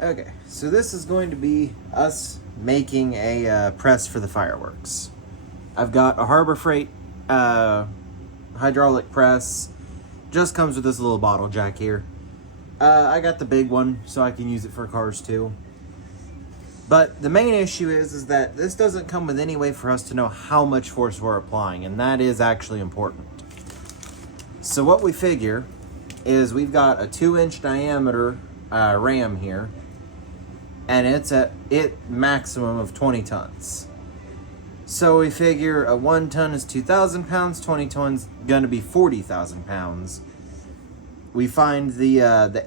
Okay, so this is going to be us making a press for the fireworks. I've got a Harbor Freight hydraulic press. Just comes with this little bottle jack here. I got the big one so I can use it for cars too. But the main issue is that this doesn't come with any way for us to know how much force we're applying, and that is actually important. So what we figure is we've got a 2-inch diameter ram here, and it's at maximum of 20 tons. So we figure a 1 ton is 2,000 pounds, 20 tons gonna be 40,000 pounds. We find the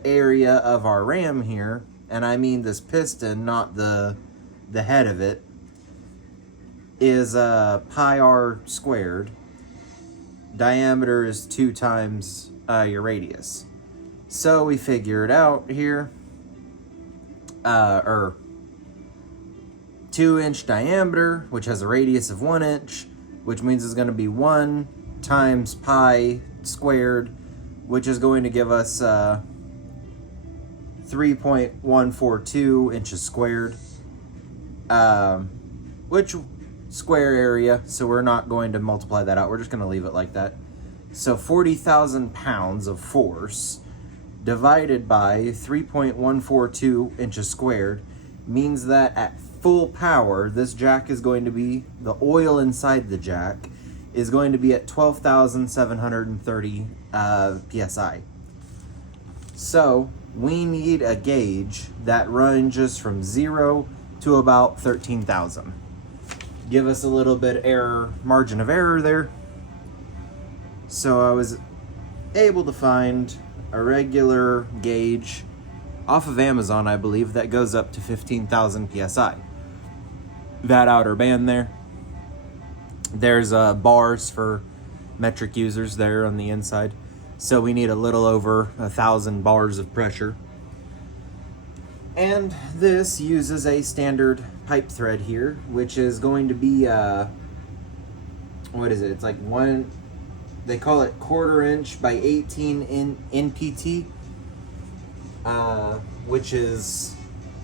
area of our ram here, and I mean this piston, not the head of it, is pi r squared. Diameter is 2 times your radius. So we figure it out here. 2-inch diameter, which has a radius of 1 inch, which means it's going to be 1 times pi squared, which is going to give us 3.142 inches squared, which square area, so we're not going to multiply that out. We're just going to leave it like that. So 40,000 pounds of force divided by 3.142 inches squared means that at full power, this jack is going to be, the oil inside the jack is going to be at 12,730 psi. So we need a gauge that ranges from 0 to about 13,000. Give us a little bit margin of error there. So I was able to find a regular gauge off of Amazon, I believe, that goes up to 15,000 psi. That outer band there. There's bars for metric users there on the inside. So we need a little over 1,000 bars of pressure. And this uses a standard pipe thread here, which is going to be, what is it? It's like they call it 1/4 inch by 18 in NPT, which is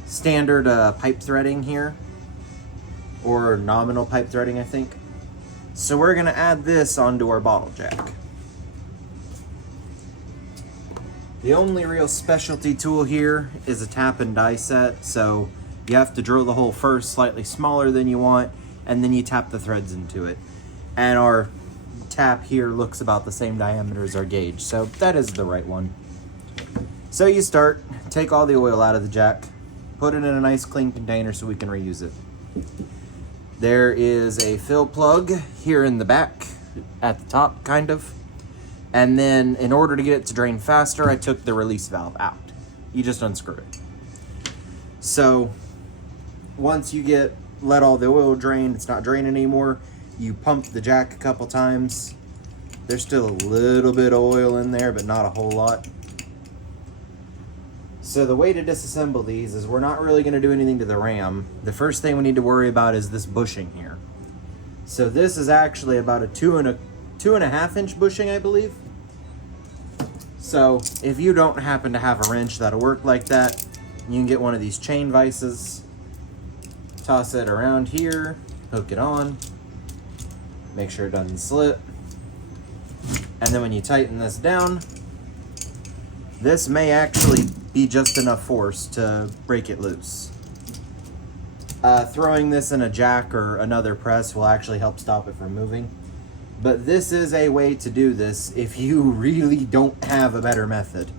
standard pipe threading here, or nominal pipe threading, I think. So we're gonna add this onto our bottle jack. The only real specialty tool here is a tap and die set, so you have to drill the hole first, slightly smaller than you want, and then you tap the threads into it. And our tap here looks about the same diameter as our gauge, so that is the right one. So you take all the oil out of the jack, put it in a nice clean container so we can reuse it. There is a fill plug here in the back, at the top, kind of. And then in order to get it to drain faster, I took the release valve out. You just unscrew it. So once you let all the oil drain, it's not draining anymore, you pump the jack a couple times. There's still a little bit of oil in there, but not a whole lot. So the way to disassemble these is we're not really going to do anything to the ram. The first thing we need to worry about is this bushing here. So this is actually about a 2.5 inch bushing, I believe. So if you don't happen to have a wrench that'll work like that, you can get one of these chain vices, toss it around here, hook it on, make sure it doesn't slip. And then when you tighten this down, this may actually be just enough force to break it loose. Throwing this in a jack or another press will actually help stop it from moving. But this is a way to do this if you really don't have a better method.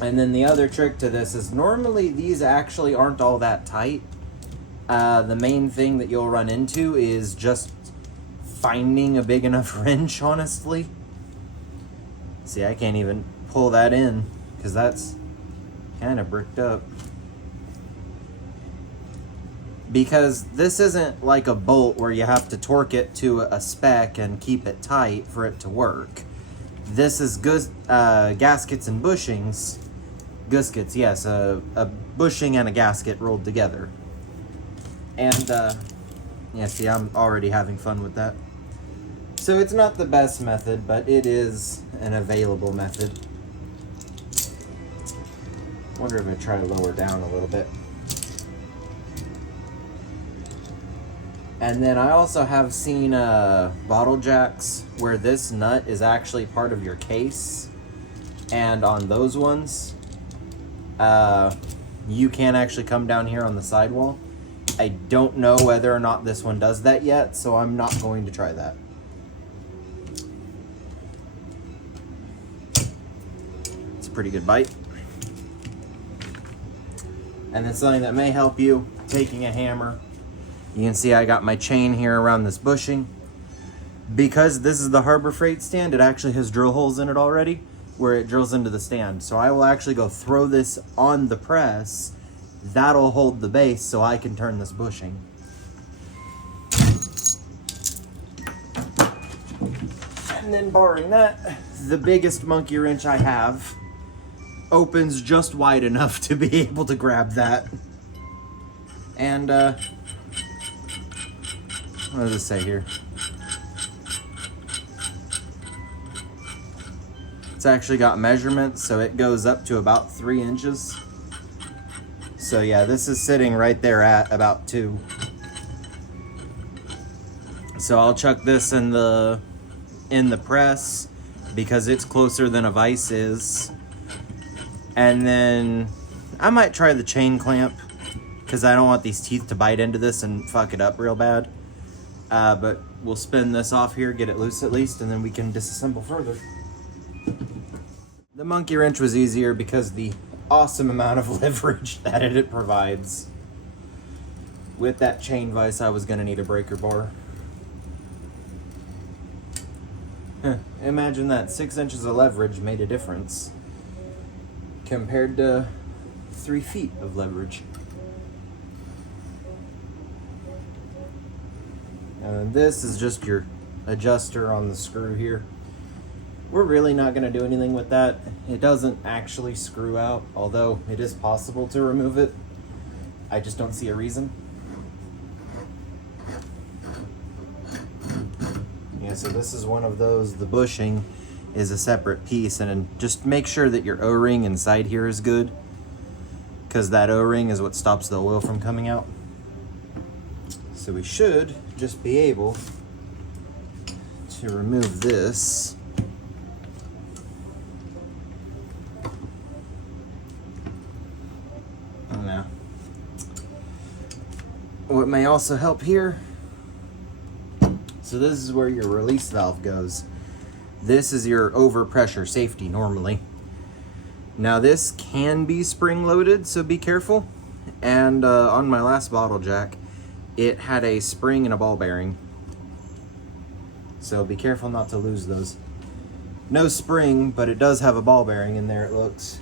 And then the other trick to this is normally these actually aren't all that tight. The main thing that you'll run into is just finding a big enough wrench, honestly. See, I can't even pull that in because that's kind of bricked up. Because this isn't like a bolt where you have to torque it to a spec and keep it tight for it to work. This is gaskets and bushings. Guskets, yes, a bushing and a gasket rolled together. And, yeah, see, I'm already having fun with that. So it's not the best method, but it is an available method. wonder if I try to lower down a little bit. And then I also have seen bottle jacks where this nut is actually part of your case. And on those ones, you can actually come down here on the sidewall. I don't know whether or not this one does that yet, so I'm not going to try that. It's a pretty good bite. And then something that may help you, taking a hammer. You can see I got my chain here around this bushing. Because this is the Harbor Freight stand, it actually has drill holes in it already where it drills into the stand. So I will actually go throw this on the press. That'll hold the base so I can turn this bushing. And then barring that, the biggest monkey wrench I have opens just wide enough to be able to grab that. And what does it say here? It's actually got measurements, so it goes up to about 3 inches. So yeah, this is sitting right there at about 2. So I'll chuck this in the press because it's closer than a vise is. And then I might try the chain clamp because I don't want these teeth to bite into this and fuck it up real bad. But we'll spin this off here, get it loose at least, and then we can disassemble further. The monkey wrench was easier because the awesome amount of leverage that it provides. With that chain vise, I was going to need a breaker bar. Imagine that, 6 inches of leverage made a difference compared to 3 feet of leverage. And this is just your adjuster on the screw here. We're really not going to do anything with that. It doesn't actually screw out, although it is possible to remove it. I just don't see a reason. Yeah, so this is one of those. The bushing is a separate piece, and just make sure that your O-ring inside here is good, because that O-ring is what stops the oil from coming out. So we should just be able to remove this. Oh no. What may also help here, so this is where your release valve goes. This is your overpressure safety normally. Now this can be spring loaded, so be careful. And on my last bottle jack, it had a spring and a ball bearing. So be careful not to lose those. No spring, but it does have a ball bearing in there, it looks.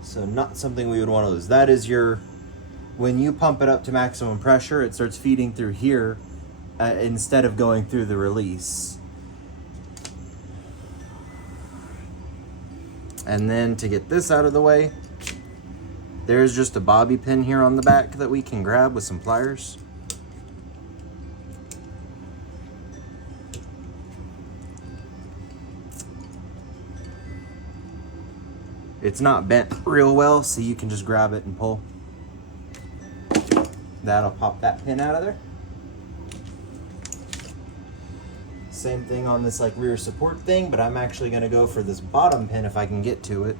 So not something we would want to lose. That is your, when you pump it up to maximum pressure, it starts feeding through here instead of going through the release. And then to get this out of the way, there's just a bobby pin here on the back that we can grab with some pliers. It's not bent real well, so you can just grab it and pull. That'll pop that pin out of there. Same thing on this like rear support thing, but I'm actually gonna go for this bottom pin if I can get to it.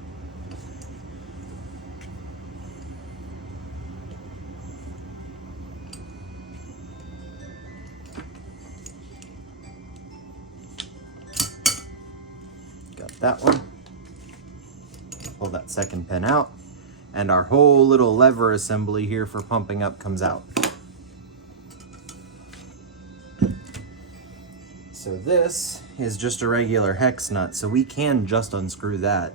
Got that one. Pull that second pin out, and our whole little lever assembly here for pumping up comes out. So this is just a regular hex nut, so we can just unscrew that,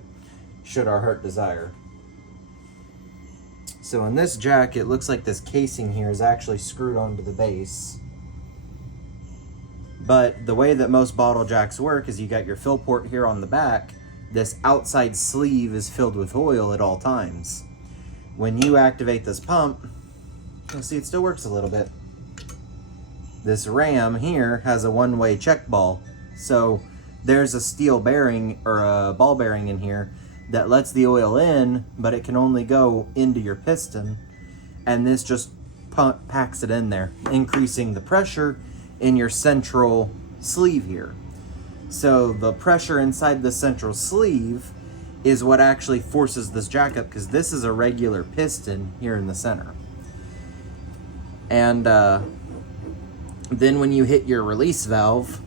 should our heart desire. So in this jack, it looks like this casing here is actually screwed onto the base. But the way that most bottle jacks work is you got your fill port here on the back. This outside sleeve is filled with oil at all times. When you activate this pump, you'll see it still works a little bit. This ram here has a one-way check ball. So there's a steel bearing or a ball bearing in here that lets the oil in, but it can only go into your piston, and this just packs it in there, increasing the pressure in your central sleeve here. So the pressure inside the central sleeve is what actually forces this jack up, because this is a regular piston here in the center. And then when you hit your release valve,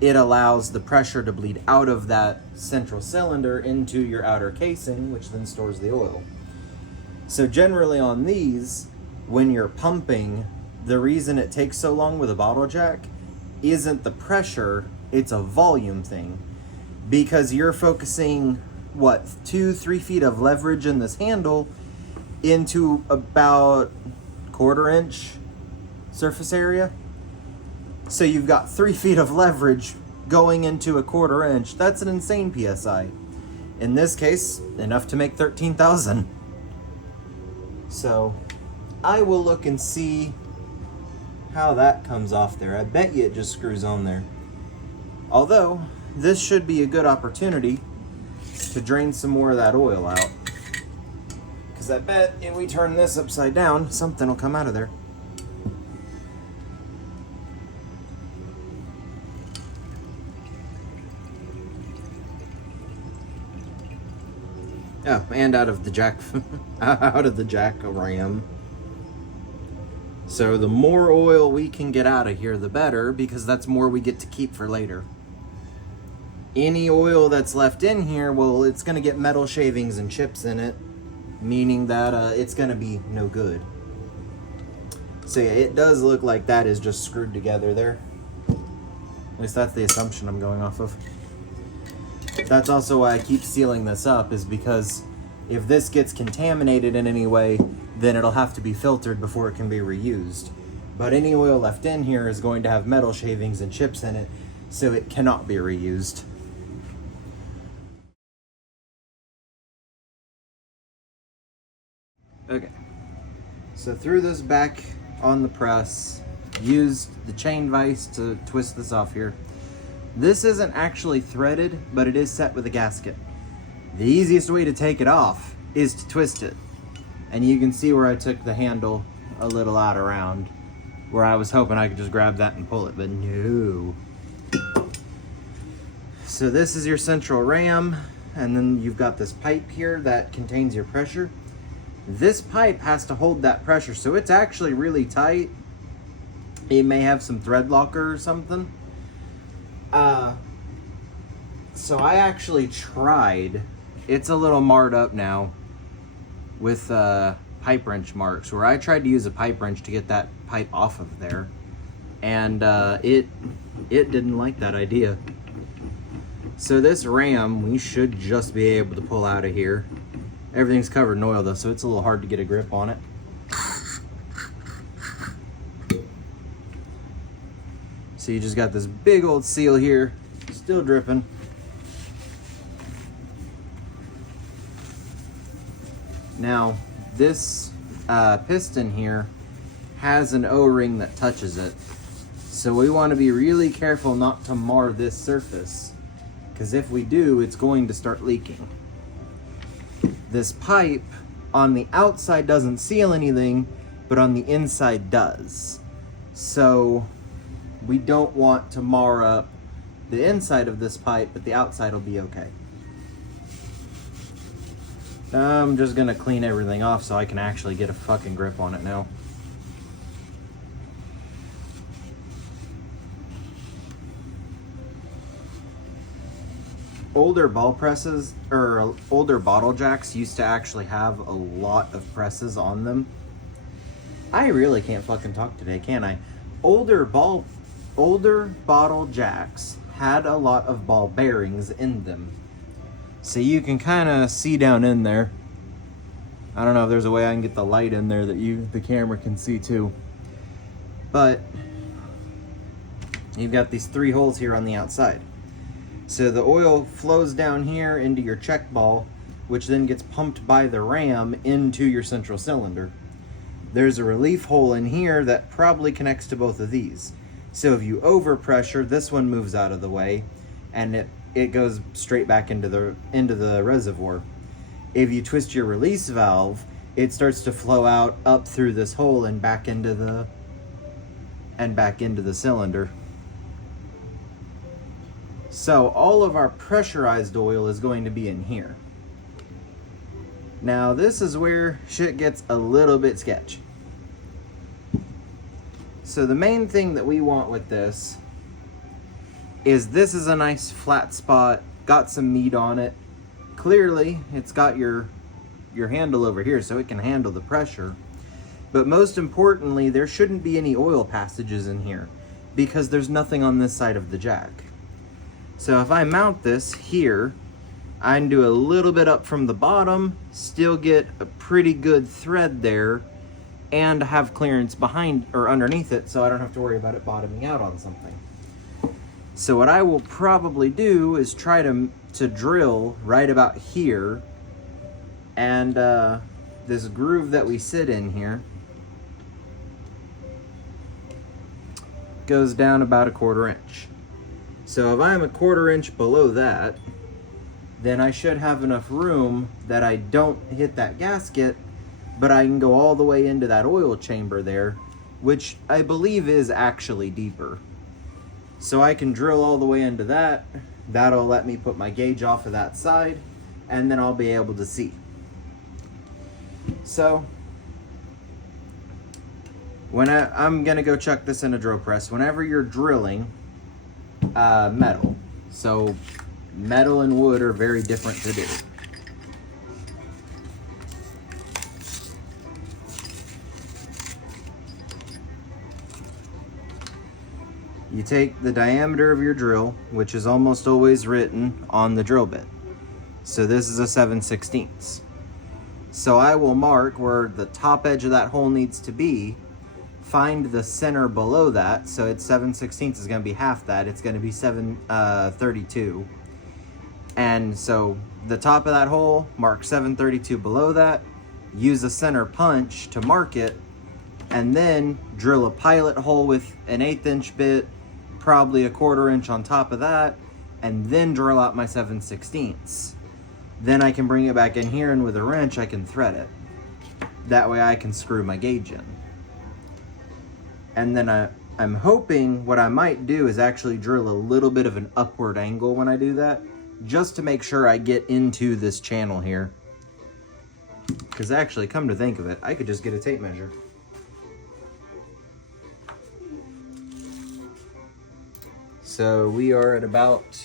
it allows the pressure to bleed out of that central cylinder into your outer casing, which then stores the oil. So generally on these, when you're pumping, the reason it takes so long with a bottle jack isn't the pressure, it's a volume thing. Because you're focusing, 2-3 feet of leverage in this handle into about 1/4 inch surface area. So you've got 3 feet of leverage going into a 1/4 inch. That's an insane PSI. In this case, enough to make 13,000. So I will look and see how that comes off there. I bet you it just screws on there. Although, this should be a good opportunity to drain some more of that oil out. Because I bet if we turn this upside down, something will come out of there. Oh, and out of the jack, out of the jack ram. So the more oil we can get out of here, the better, because that's more we get to keep for later. Any oil that's left in here, well, it's going to get metal shavings and chips in it, meaning that it's going to be no good. So yeah, it does look like that is just screwed together there. At least that's the assumption I'm going off of. That's also why I keep sealing this up, is because if this gets contaminated in any way, then it'll have to be filtered before it can be reused. But any oil left in here is going to have metal shavings and chips in it, so it cannot be reused. Okay, so threw this back on the press, used the chain vise to twist this off here. This isn't actually threaded, but it is set with a gasket. The easiest way to take it off is to twist it. And you can see where I took the handle a little out around, where I was hoping I could just grab that and pull it, but no. So this is your central ram, and then you've got this pipe here that contains your pressure. This pipe has to hold that pressure, so it's actually really tight. It may have some thread locker or something. So I actually tried, it's a little marred up now with pipe wrench marks, where I tried to use a pipe wrench to get that pipe off of there, and it didn't like that idea. So this ram, we should just be able to pull out of here. Everything's covered in oil though, so it's a little hard to get a grip on it. So you just got this big old seal here, still dripping. Now, this piston here has an O-ring that touches it. So we want to be really careful not to mar this surface, because if we do, it's going to start leaking. This pipe on the outside doesn't seal anything, but on the inside does. So we don't want to mar up the inside of this pipe, but the outside will be okay. I'm just gonna clean everything off so I can actually get a fucking grip on it now. Older ball presses, or older bottle jacks, used to actually have a lot of presses on them. I really can't fucking talk today, can I? Older bottle jacks had a lot of ball bearings in them. So you can kind of see down in there. I don't know if there's a way I can get the light in there that the camera can see too. But you've got these 3 holes here on the outside. So the oil flows down here into your check ball, which then gets pumped by the ram into your central cylinder. There's a relief hole in here that probably connects to both of these. So if you overpressure, this one moves out of the way, and it goes straight back into the reservoir. If you twist your release valve, it starts to flow out up through this hole and back into the cylinder. So all of our pressurized oil is going to be in here. Now this is where shit gets a little bit sketchy. So the main thing that we want with this is a nice flat spot, got some meat on it. Clearly, it's got your handle over here so it can handle the pressure. But most importantly, there shouldn't be any oil passages in here because there's nothing on this side of the jack. So if I mount this here, I can do a little bit up from the bottom, still get a pretty good thread there, and have clearance behind or underneath it so I don't have to worry about it bottoming out on something. So what I will probably do is try to drill right about here, and this groove that we sit in here goes down about 1/4 inch. So if I'm 1/4 inch below that, then I should have enough room that I don't hit that gasket, but I can go all the way into that oil chamber there, which I believe is actually deeper. So I can drill all the way into that. That'll let me put my gauge off of that side, and then I'll be able to see. So when I'm gonna go chuck this in a drill press. Whenever you're drilling metal, so metal and wood are very different to do. You take the diameter of your drill, which is almost always written on the drill bit. So this is a 7/16. So I will mark where the top edge of that hole needs to be, find the center below that, so it's 7/16 is going to be half that, it's going to be 7/32. And so the top of that hole, mark 7/32 below that, use a center punch to mark it, and then drill a pilot hole with an 1/8 inch bit, probably 1/4 inch on top of that, and then drill out my 7/16. Then I can bring it back in here, and with a wrench I can thread it. That way I can screw my gauge in. And then I'm hoping what I might do is actually drill a little bit of an upward angle when I do that, just to make sure I get into this channel here. Because actually, come to think of it, I could just get a tape measure. So we are at about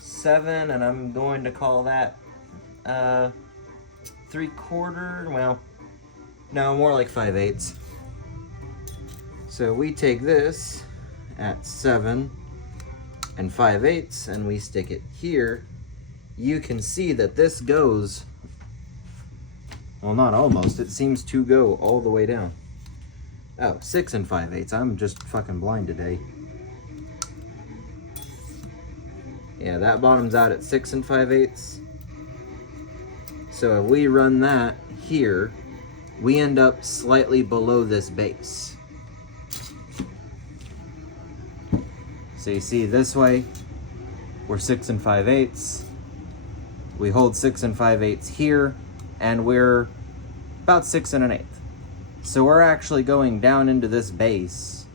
7, and I'm going to call that 3/4, well, no, more like 5/8. So we take this at 7 and 5/8 and we stick it here. You can see that this goes, well, not almost, it seems to go all the way down. Oh, 6 and 5/8, I'm just fucking blind today. Yeah, that bottoms out at 6 and 5/8. So if we run that here, we end up slightly below this base. So you see this way, we're 6 and 5/8. We hold 6 and 5/8 here, and we're about 6 and 1/8. So we're actually going down into this base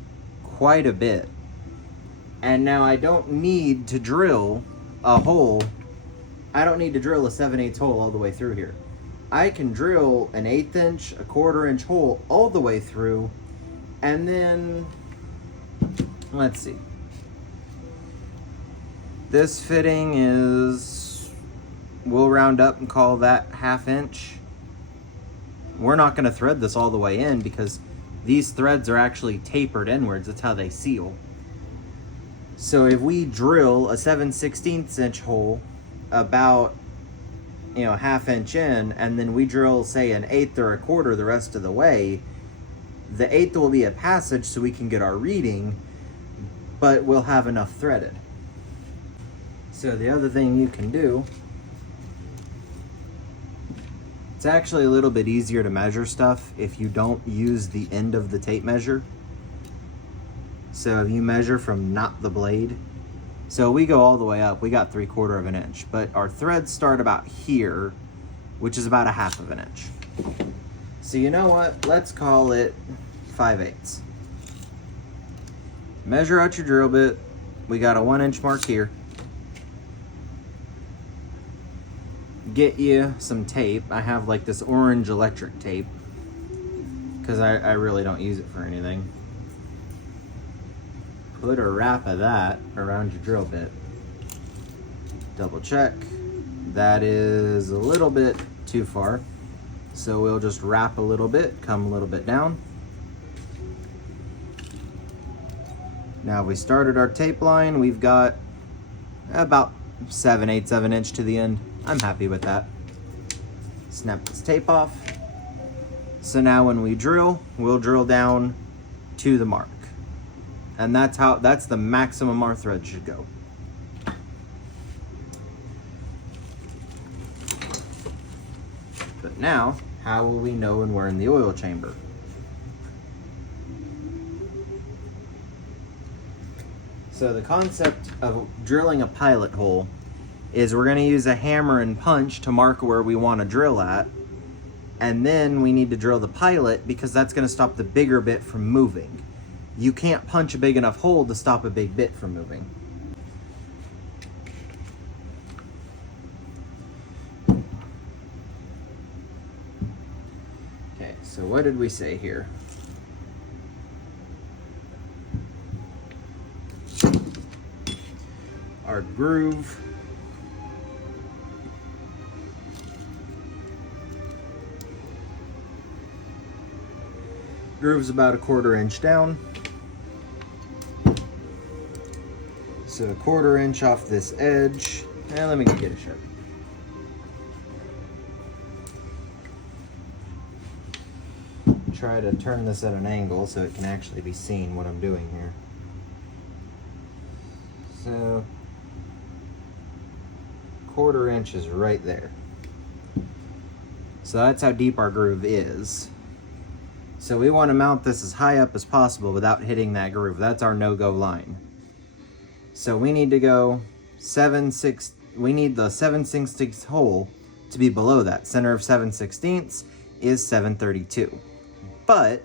quite a bit. And now I don't need to drill a hole. I don't need to drill a 7/8 hole all the way through here. I can drill an 1/8 inch, 1/4 inch hole all the way through, and then, let's see. This fitting is, we'll round up and call that 1/2 inch. We're not going to thread this all the way in because these threads are actually tapered inwards. That's how they seal. So if we drill a 7/16 inch hole about, 1/2 inch in, and then we drill, say, an 1/8 or 1/4 the rest of the way, the 1/8 will be a passage so we can get our reading, but we'll have enough threaded. So the other thing you can do, it's actually a little bit easier to measure stuff if you don't use the end of the tape measure. So if you measure from not the blade, so we go all the way up, we got 3/4 of an inch, but our threads start about here, which is about 1/2 inch. So you know what? Let's call it 5/8. Measure out your drill bit. We got a 1-inch mark here. Get you some tape. I have like this orange electric tape because I really don't use it for anything. Put a wrap of that around your drill bit. Double check. That is a little bit too far. So we'll just wrap a little bit, come a little bit down. Now we started our tape line. We've got about 7/8 of an inch to the end. I'm happy with that. Snap this tape off. So now when we drill, we'll drill down to the mark. And that's the maximum our thread should go. But now, how will we know when we're in the oil chamber? So the concept of drilling a pilot hole is we're going to use a hammer and punch to mark where we want to drill at. And then we need to drill the pilot because that's going to stop the bigger bit from moving. You can't punch a big enough hole to stop a big bit from moving. Okay, so what did we say here? Our groove. Groove's about 1/4 inch down. So 1/4 inch off this edge. And let me get a Sharpie. Try to turn this at an angle so it can actually be seen what I'm doing here. So 1/4 inch is right there. So that's how deep our groove is. So we want to mount this as high up as possible without hitting that groove. That's our no-go line. So we need to go 7/6. We need the 7/16 hole to be below that. Center of 7/16 is 732. But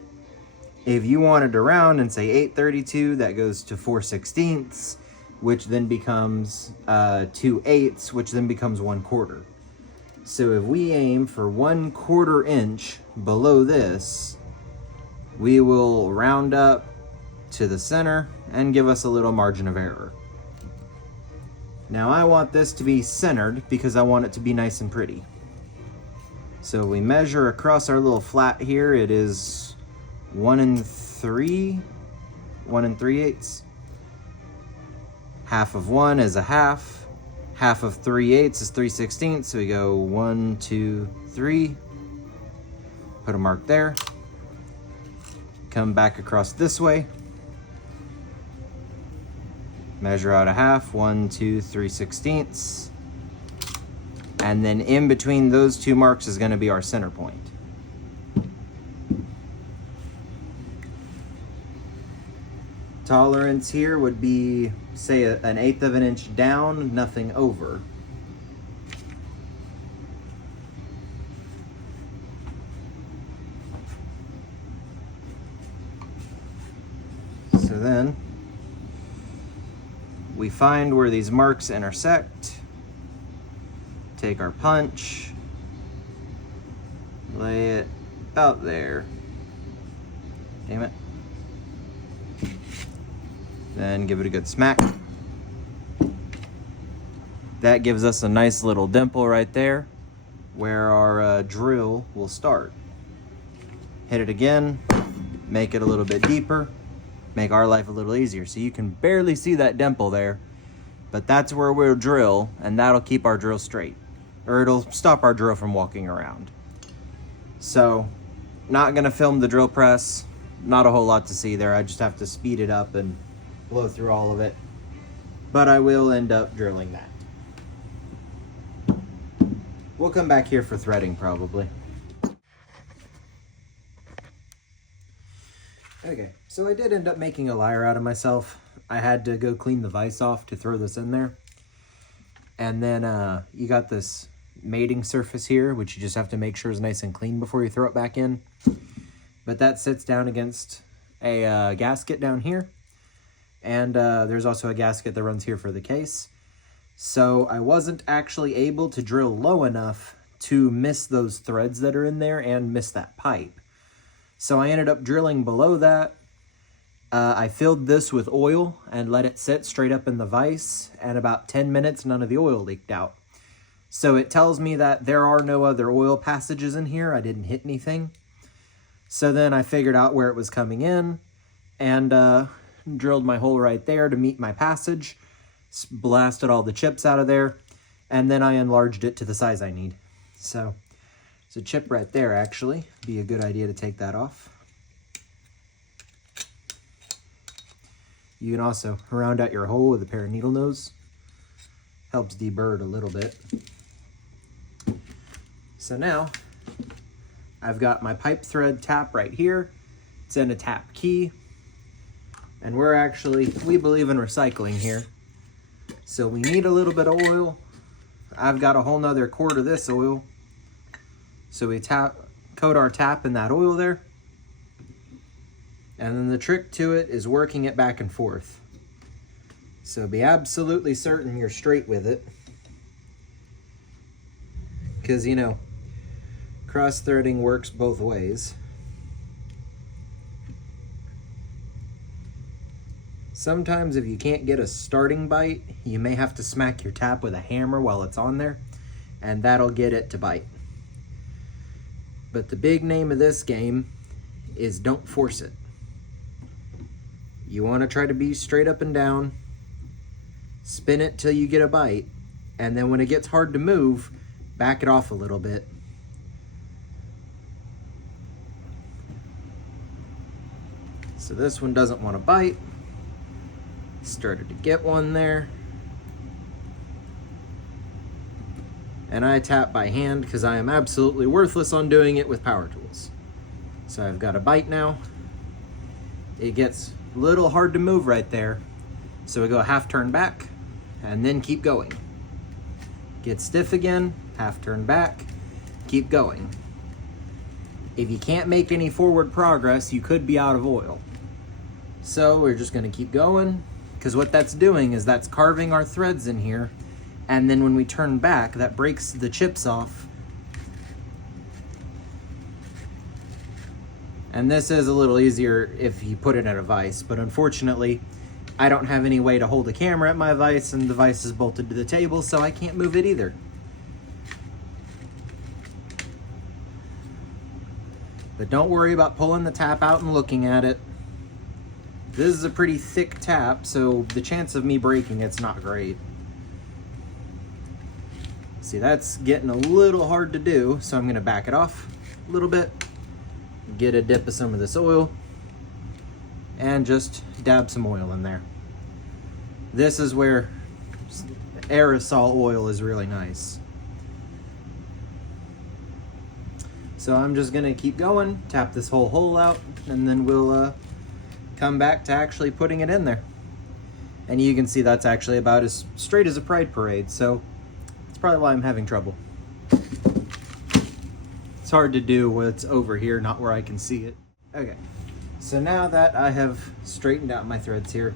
if you wanted to round and say 832, that goes to 4/16, which then becomes 2/8, which then becomes 1/4. So if we aim for 1/4 inch below this, we will round up to the center and give us a little margin of error. Now I want this to be centered because I want it to be nice and pretty. So we measure across our little flat here. It is 1 3/8. 1/2 of 1 is 1/2. 1/2 of 3/8 is 3/16. So we go 1, 2, 3. Put a mark there. Come back across this way. Measure out 1/2. 1, 2, 3/16. And then in between those two marks is going to be our center point. Tolerance here would be, say, an 1/8 of an inch down, nothing over. So then we find where these marks intersect. Take our punch, lay it about there. Damn it. Then give it a good smack. That gives us a nice little dimple right there where our drill will start. Hit it again, make it a little bit deeper, make our life a little easier. So you can barely see that dimple there, but that's where we'll drill, and that'll keep our drill straight. Or it'll stop our drill from walking around. So, not gonna film the drill press. Not a whole lot to see there. I just have to speed it up and blow through all of it. But I will end up drilling that. We'll come back here for threading probably. Okay, so I did end up making a liar out of myself. I had to go clean the vise off to throw this in there. And then you got this mating surface here, which you just have to make sure is nice and clean before you throw it back in. But that sits down against a gasket down here. And there's also a gasket that runs here for the case. So I wasn't actually able to drill low enough to miss those threads that are in there and miss that pipe. So I ended up drilling below that. I filled this with oil and let it sit straight up in the vise, and about 10 minutes none of the oil leaked out. So it tells me that there are no other oil passages in here. I didn't hit anything. So then I figured out where it was coming in and drilled my hole right there to meet my passage, blasted all the chips out of there, and then I enlarged it to the size I need. So there's a chip right there, actually. Be a good idea to take that off. You can also round out your hole with a pair of needle nose. Helps deburr it a little bit. So now I've got my pipe thread tap right here. It's in a tap key. And we believe in recycling here. So we need a little bit of oil. I've got a whole nother quart of this oil. So we coat our tap in that oil there. And then the trick to it is working it back and forth. So be absolutely certain you're straight with it. Because, you know, cross-threading works both ways. Sometimes if you can't get a starting bite, you may have to smack your tap with a hammer while it's on there, and that'll get it to bite. But the big name of this game is don't force it. You want to try to be straight up and down, spin it till you get a bite, and then when it gets hard to move, back it off a little bit. So this one doesn't want to bite. Started to get one there. And I tap by hand because I am absolutely worthless on doing it with power tools. So I've got a bite now. It gets a little hard to move right there. So we go half turn back and then keep going. Get stiff again, half turn back, keep going. If you can't make any forward progress, you could be out of oil. So we're just gonna keep going, because what that's doing is that's carving our threads in here, and then when we turn back, that breaks the chips off. And this is a little easier if you put it in a vise, but unfortunately, I don't have any way to hold the camera at my vise, and the vise is bolted to the table, so I can't move it either. But don't worry about pulling the tap out and looking at it. This is a pretty thick tap, so the chance of me breaking it's not great. See, that's getting a little hard to do, so I'm gonna back it off a little bit, get a dip of some of this oil, and just dab some oil in there. This is where aerosol oil is really nice. So I'm just gonna keep going, tap this whole hole out, and then we'll come back to actually putting it in there. And you can see that's actually about as straight as a pride parade, so that's probably why I'm having trouble. It's hard to do what's over here, not where I can see it. Okay, so now that I have straightened out my threads here,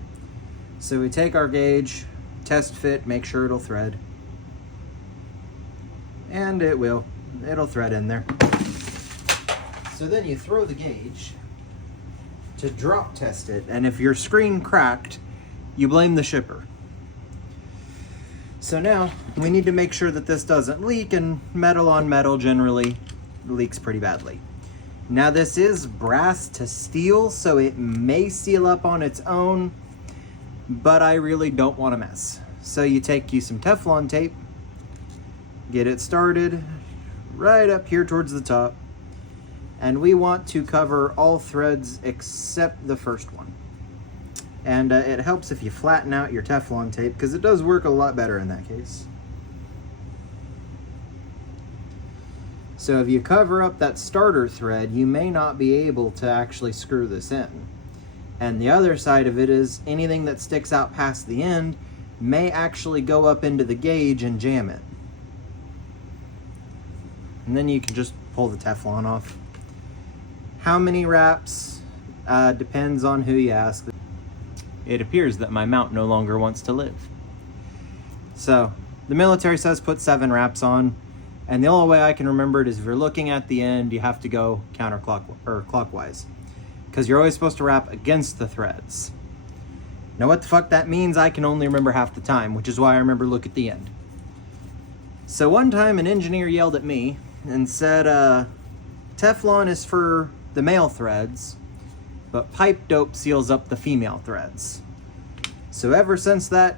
so we take our gauge, test fit, make sure it'll thread. And it will. It'll thread in there. So then you throw the gauge to drop test it, and if your screen cracked, you blame the shipper. So now we need to make sure that this doesn't leak, and metal on metal generally leaks pretty badly. Now this is brass to steel, so it may seal up on its own, but I really don't want to mess. So you take some Teflon tape, get it started right up here towards the top, and we want to cover all threads except the first one. And it helps if you flatten out your Teflon tape, because it does work a lot better in that case. So if you cover up that starter thread, you may not be able to actually screw this in. And the other side of it is anything that sticks out past the end may actually go up into the gauge and jam it. and then you can just pull the Teflon off. How many wraps? Depends on who you ask. It appears that my mount no longer wants to live. So the military says put 7 wraps on, and the only way I can remember it is if you're looking at the end, you have to go clockwise, because you're always supposed to wrap against the threads. Now what the fuck that means, I can only remember half the time, which is why I remember look at the end. So one time an engineer yelled at me and said, Teflon is for the male threads, but pipe dope seals up the female threads. So ever since that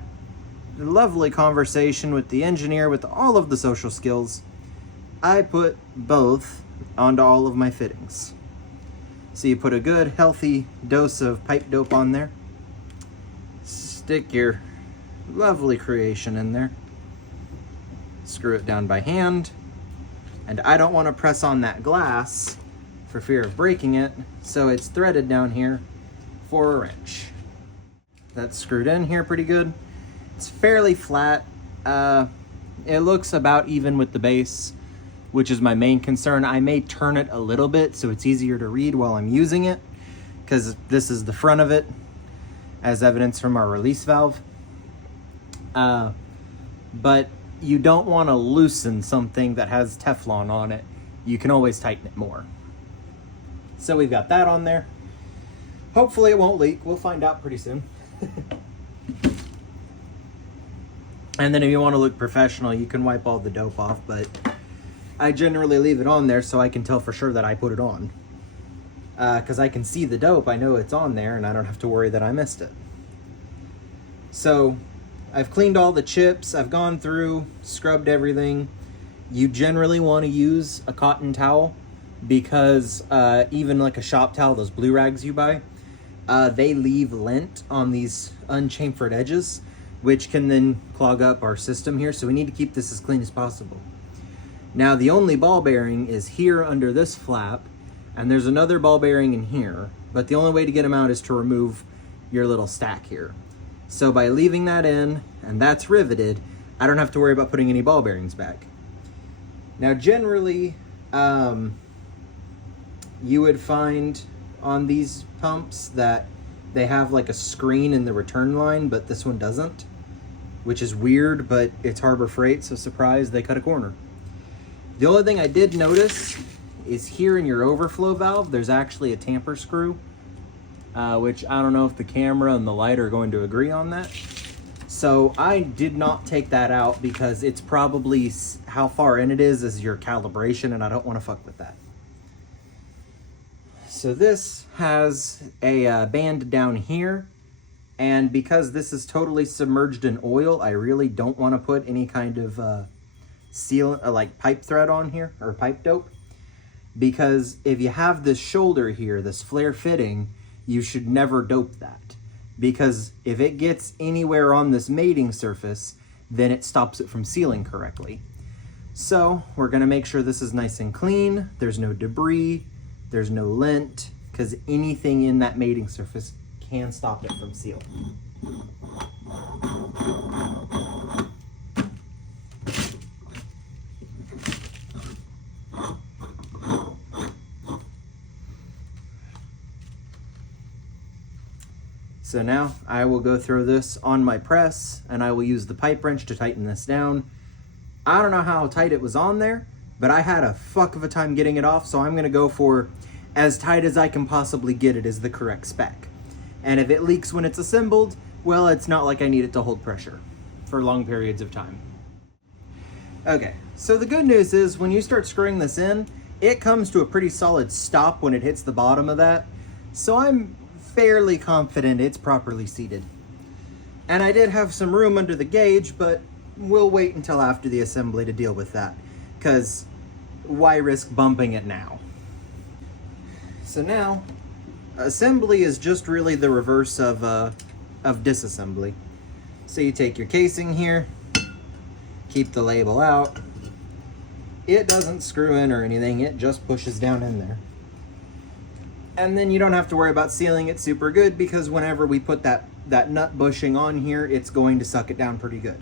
lovely conversation with the engineer with all of the social skills, I put both onto all of my fittings. So you put a good healthy dose of pipe dope on there, stick your lovely creation in there, screw it down by hand, and I don't want to press on that glass for fear of breaking it, so it's threaded down here for a wrench. That's screwed in here pretty good. It's fairly flat. It looks about even with the base, which is my main concern. I may turn it a little bit so it's easier to read while I'm using it, because this is the front of it, as evidence from our release valve. But you don't want to loosen something that has Teflon on it. You can always tighten it more. So we've got that on there. Hopefully it won't leak. We'll find out pretty soon. And then if you want to look professional, you can wipe all the dope off, but I generally leave it on there so I can tell for sure that I put it on. Because I can see the dope, I know it's on there, and I don't have to worry that I missed it. So I've cleaned all the chips, I've gone through, scrubbed everything. You generally want to use a cotton towel, because even like a shop towel, those blue rags you buy, they leave lint on these unchamfered edges, which can then clog up our system here. So we need to keep this as clean as possible. Now the only ball bearing is here under this flap, and there's another ball bearing in here, but the only way to get them out is to remove your little stack here. So by leaving that in, and that's riveted, I don't have to worry about putting any ball bearings back. Now generally, you would find on these pumps that they have like a screen in the return line, but this one doesn't, which is weird, but it's Harbor Freight, so surprise, they cut a corner. The only thing I did notice is here in your overflow valve, there's actually a tamper screw, which I don't know if the camera and the light are going to agree on that. So I did not take that out because it's probably how far in it is your calibration, and I don't want to fuck with that. So this has a band down here, and because this is totally submerged in oil, I really don't want to put any kind of like pipe thread on here, or pipe dope, because if you have this shoulder here, this flare fitting, you should never dope that, because if it gets anywhere on this mating surface, then it stops it from sealing correctly. So we're going to make sure this is nice and clean, there's no debris, there's no lint, because anything in that mating surface can stop it from sealing. So now I will go through this on my press, and I will use the pipe wrench to tighten this down. I don't know how tight it was on there, but I had a fuck of a time getting it off, so I'm gonna go for as tight as I can possibly get it is the correct spec. And if it leaks when it's assembled, well, it's not like I need it to hold pressure for long periods of time. Okay, so the good news is when you start screwing this in, it comes to a pretty solid stop when it hits the bottom of that. So I'm fairly confident it's properly seated. And I did have some room under the gauge, but we'll wait until after the assembly to deal with that, because why risk bumping it now? So now, assembly is just really the reverse of disassembly. So you take your casing here, keep the label out. It doesn't screw in or anything, it just pushes down in there. And then you don't have to worry about sealing it super good, because whenever we put that nut bushing on here, it's going to suck it down pretty good.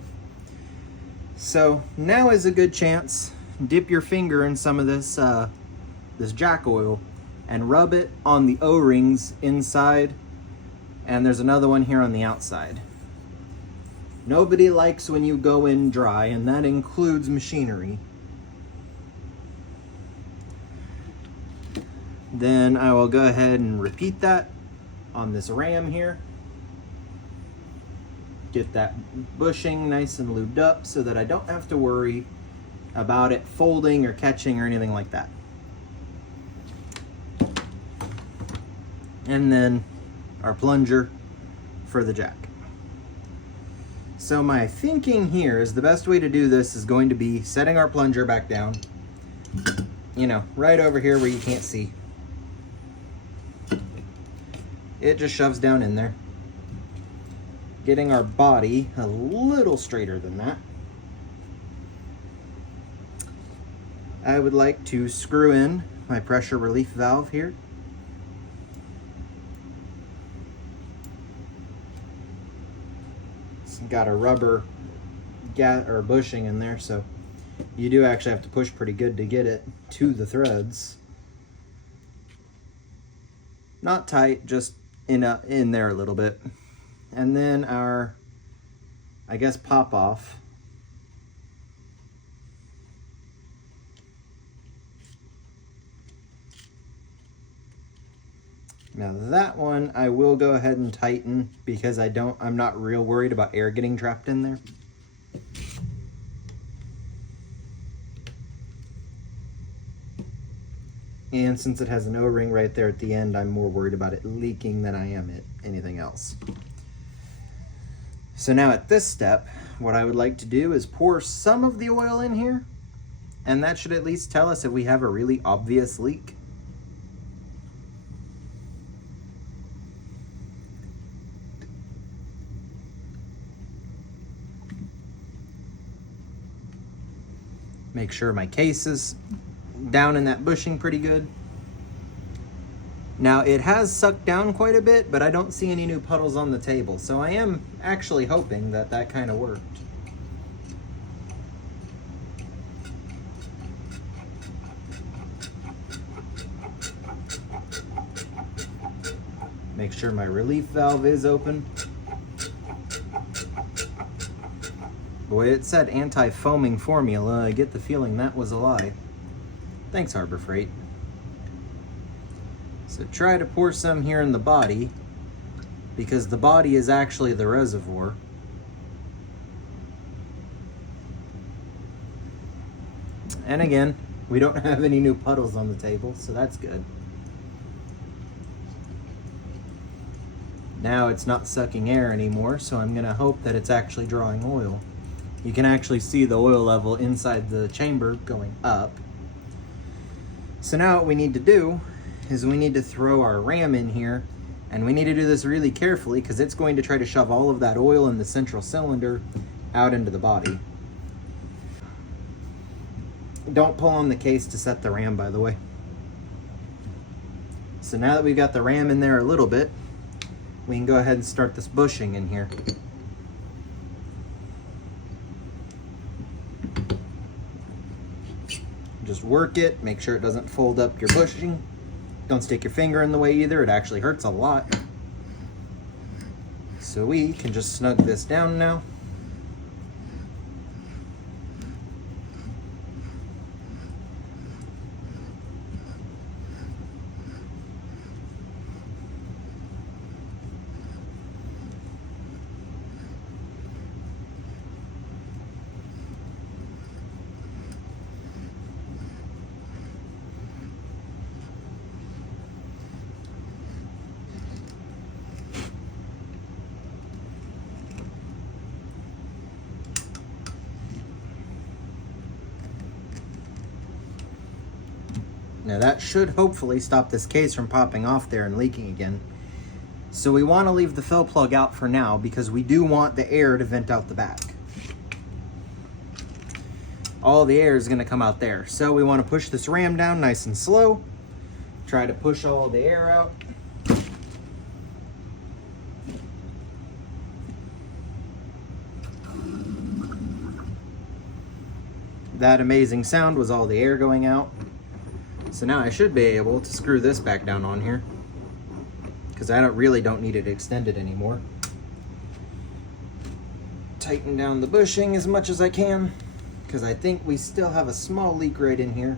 So now is a good chance dip your finger in some of this this jack oil and rub it on the O-rings inside, and there's another one here on the outside. Nobody likes when you go in dry, and that includes machinery. Then I will go ahead and repeat that on this ram here. Get that bushing nice and lubed up so that I don't have to worry about it folding or catching or anything like that. And then our plunger for the jack. So my thinking here is the best way to do this is going to be setting our plunger back down, you know, right over here where you can't see. It just shoves down in there. Getting our body a little straighter than that. I would like to screw in my pressure relief valve here. It's got a rubber or bushing in there, so you do actually have to push pretty good to get it to the threads. Not tight, just in there a little bit. And then our, I guess, pop off. Now that one I will go ahead and tighten because I'm not real worried about air getting trapped in there. And since it has an O-ring right there at the end, I'm more worried about it leaking than I am anything else. So now at this step, what I would like to do is pour some of the oil in here, and that should at least tell us if we have a really obvious leak. Make sure my case is down in that bushing pretty good. Now it has sucked down quite a bit, but I don't see any new puddles on the table, so I am actually hoping that that kind of worked. Make sure my relief valve is open. Boy, it said anti-foaming formula. I get the feeling that was a lie. Thanks, Harbor Freight. So try to pour some here in the body, because the body is actually the reservoir. And again, we don't have any new puddles on the table, so that's good. Now it's not sucking air anymore, so I'm gonna hope that it's actually drawing oil. You can actually see the oil level inside the chamber going up. So now what we need to do is we need to throw our ram in here, and we need to do this really carefully because it's going to try to shove all of that oil in the central cylinder out into the body. Don't pull on the case to set the ram, by the way. So now that we've got the ram in there a little bit, we can go ahead and start this bushing in here. Just work it, make sure it doesn't fold up your bushing. Don't stick your finger in the way either, it actually hurts a lot. So we can just snug this down now. Now that should hopefully stop this case from popping off there and leaking again. So we want to leave the fill plug out for now because we do want the air to vent out the back. All the air is going to come out there. So we want to push this ram down nice and slow. Try to push all the air out. That amazing sound was all the air going out. So now I should be able to screw this back down on here, because I really don't need it extended anymore. Tighten down the bushing as much as I can, because I think we still have a small leak right in here.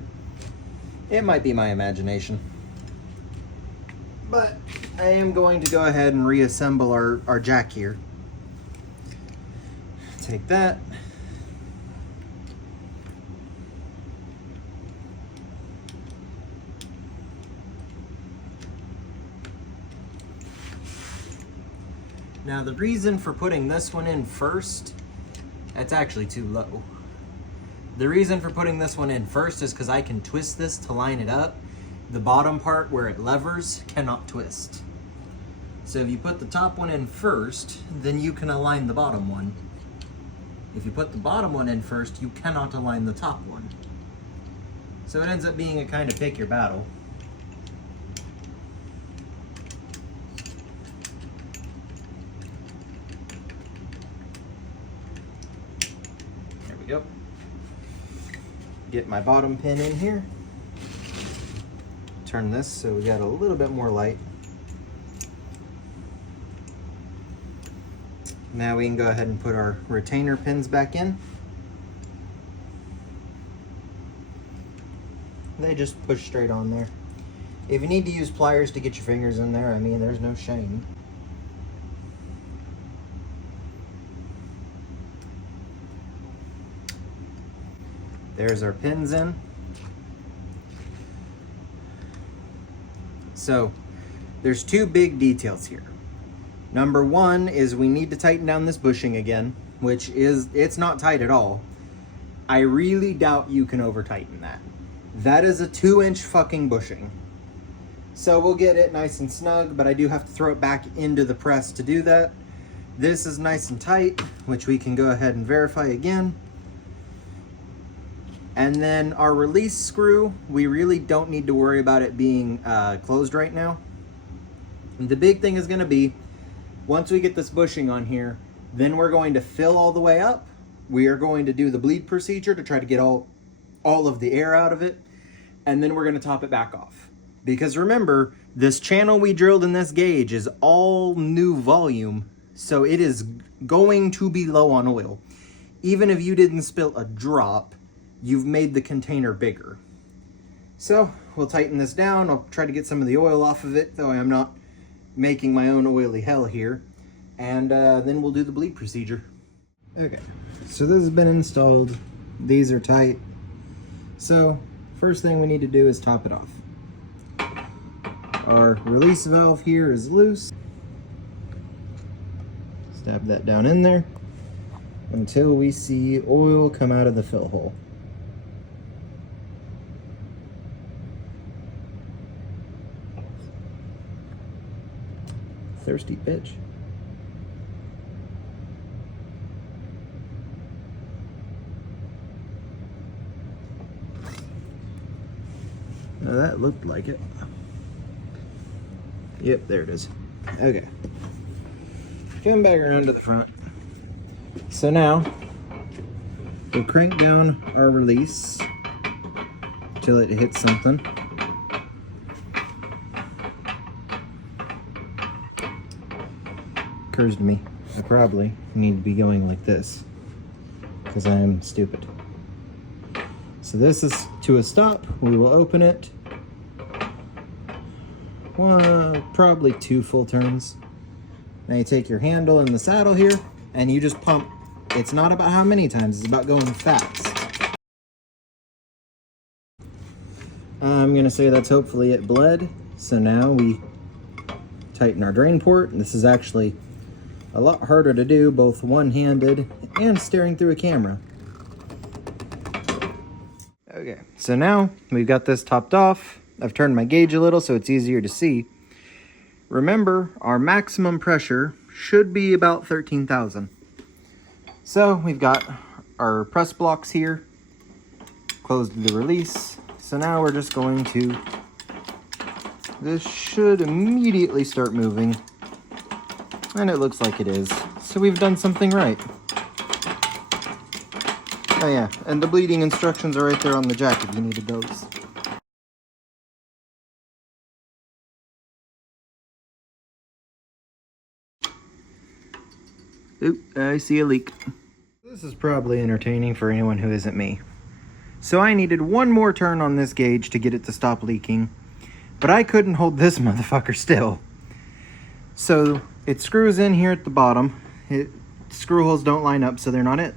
It might be my imagination. But I am going to go ahead and reassemble our jack here. Take that. Now the reason for putting this one in first, that's actually too low. The reason for putting this one in first is because I can twist this to line it up. The bottom part where it levers cannot twist. So if you put the top one in first, then you can align the bottom one. If you put the bottom one in first, you cannot align the top one. So it ends up being a kind of pick your battle. There we go. Get my bottom pin in here. Turn this so we got a little bit more light. Now we can go ahead and put our retainer pins back in. They just push straight on there. If you need to use pliers to get your fingers in there, I mean, there's no shame. There's our pins in. So there's two big details here. Number one is we need to tighten down this bushing again, which is, it's not tight at all. I really doubt you can over tighten that. That is a 2-inch fucking bushing. So we'll get it nice and snug, but I do have to throw it back into the press to do that. This is nice and tight, which we can go ahead and verify again. And then our release screw, we really don't need to worry about it being closed right now. And the big thing is gonna be, once we get this bushing on here, then we're going to fill all the way up. We are going to do the bleed procedure to try to get all of the air out of it. And then we're gonna top it back off. Because remember, this channel we drilled in this gauge is all new volume. So it is going to be low on oil. Even if you didn't spill a drop, you've made the container bigger. So we'll tighten this down. I'll try to get some of the oil off of it, though I'm not making my own oily hell here. And then we'll do the bleed procedure. Okay, so this has been installed. These are tight. So first thing we need to do is top it off. Our release valve here is loose. Stab that down in there until we see oil come out of the fill hole. Thirsty bitch. Now that looked like it. Yep, there it is. Okay. Come back around to the front. So now, we'll crank down our release till it hits something. Occurs to me, I probably need to be going like this because I am stupid. So this is to a stop. We will open it. Probably 2 full turns. Now you take your handle and the saddle here and you just pump. It's not about how many times, it's about going fast. I'm gonna say that's hopefully it bled. So now we tighten our drain port. This is actually a lot harder to do, both one-handed and staring through a camera. Okay, so now we've got this topped off. I've turned my gauge a little so it's easier to see. Remember, our maximum pressure should be about 13,000. So we've got our press blocks here, closed the release. So now we're just going to, this should immediately start moving. And it looks like it is. So we've done something right. Oh yeah, and the bleeding instructions are right there on the jack if you needed those. Oop, I see a leak. This is probably entertaining for anyone who isn't me. So I needed one more turn on this gauge to get it to stop leaking, but I couldn't hold this motherfucker still. So it screws in here at the bottom. Screw holes don't line up, so they're not it.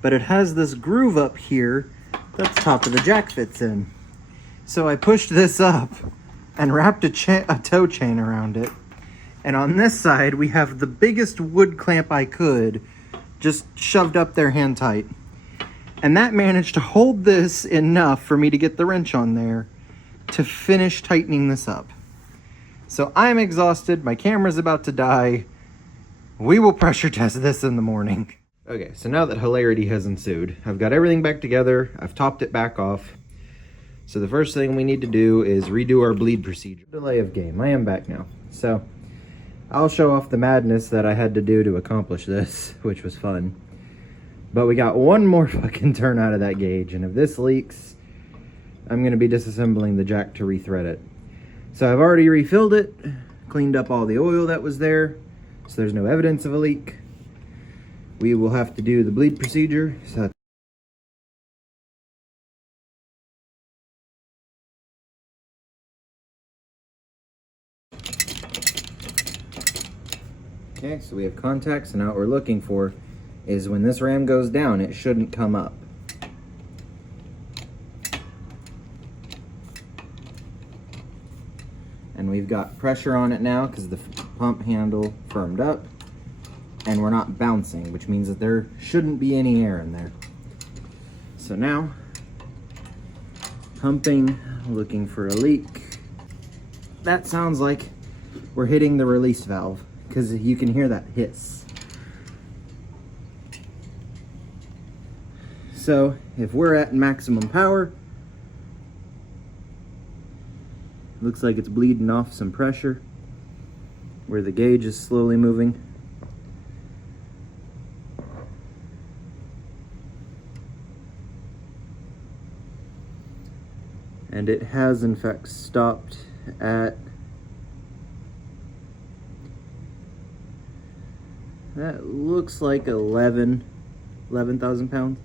But it has this groove up here that the top of the jack fits in. So I pushed this up and wrapped a tow chain around it. And on this side, we have the biggest wood clamp I could, just shoved up there hand tight. And that managed to hold this enough for me to get the wrench on there to finish tightening this up. So I'm exhausted, my camera's about to die. We will pressure test this in the morning. Okay, so now that hilarity has ensued, I've got everything back together, I've topped it back off. So the first thing we need to do is redo our bleed procedure. Delay of game, I am back now. So I'll show off the madness that I had to do to accomplish this, which was fun. But we got one more fucking turn out of that gauge, and if this leaks, I'm gonna be disassembling the jack to rethread it. So I've already refilled it, cleaned up all the oil that was there, so there's no evidence of a leak. We will have to do the bleed procedure. Okay, so we have contacts, and now what we're looking for is when this ram goes down, it shouldn't come up. And we've got pressure on it now because the pump handle firmed up, and we're not bouncing, which means that there shouldn't be any air in there. So now, pumping, looking for a leak. That sounds like we're hitting the release valve because you can hear that hiss. So if we're at maximum power, looks like it's bleeding off some pressure where the gauge is slowly moving. And it has in fact stopped at, that looks like 11,000 pounds.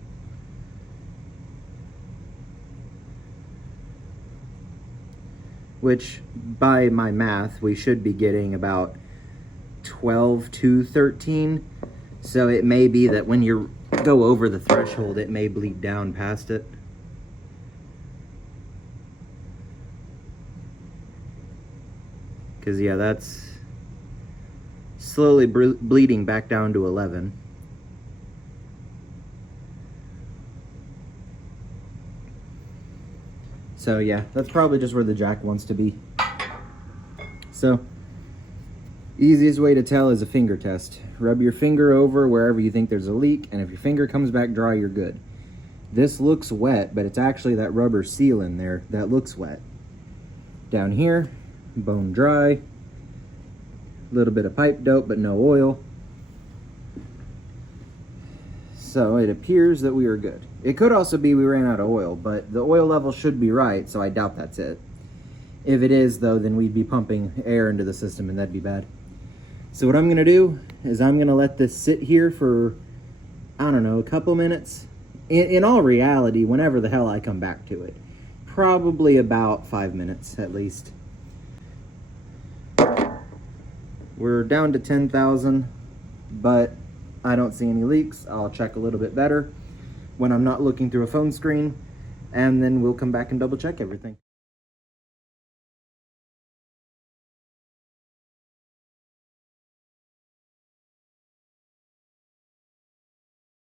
Which, by my math, we should be getting about 12 to 13. So it may be that when you go over the threshold, it may bleed down past it. Because, yeah, that's slowly bleeding back down to 11. So yeah, that's probably just where the jack wants to be. So, easiest way to tell is a finger test. Rub your finger over wherever you think there's a leak, and if your finger comes back dry, you're good. This looks wet, but it's actually that rubber seal in there that looks wet. Down here, bone dry. A little bit of pipe dope, but no oil. So it appears that we are good. It could also be we ran out of oil, but the oil level should be right, so I doubt that's it. If it is, though, then we'd be pumping air into the system, and that'd be bad. So what I'm going to do is I'm going to let this sit here for, I don't know, a couple minutes. In all reality, whenever the hell I come back to it. Probably about 5 minutes, at least. We're down to 10,000, but I don't see any leaks. I'll check a little bit better when I'm not looking through a phone screen, and then we'll come back and double check everything.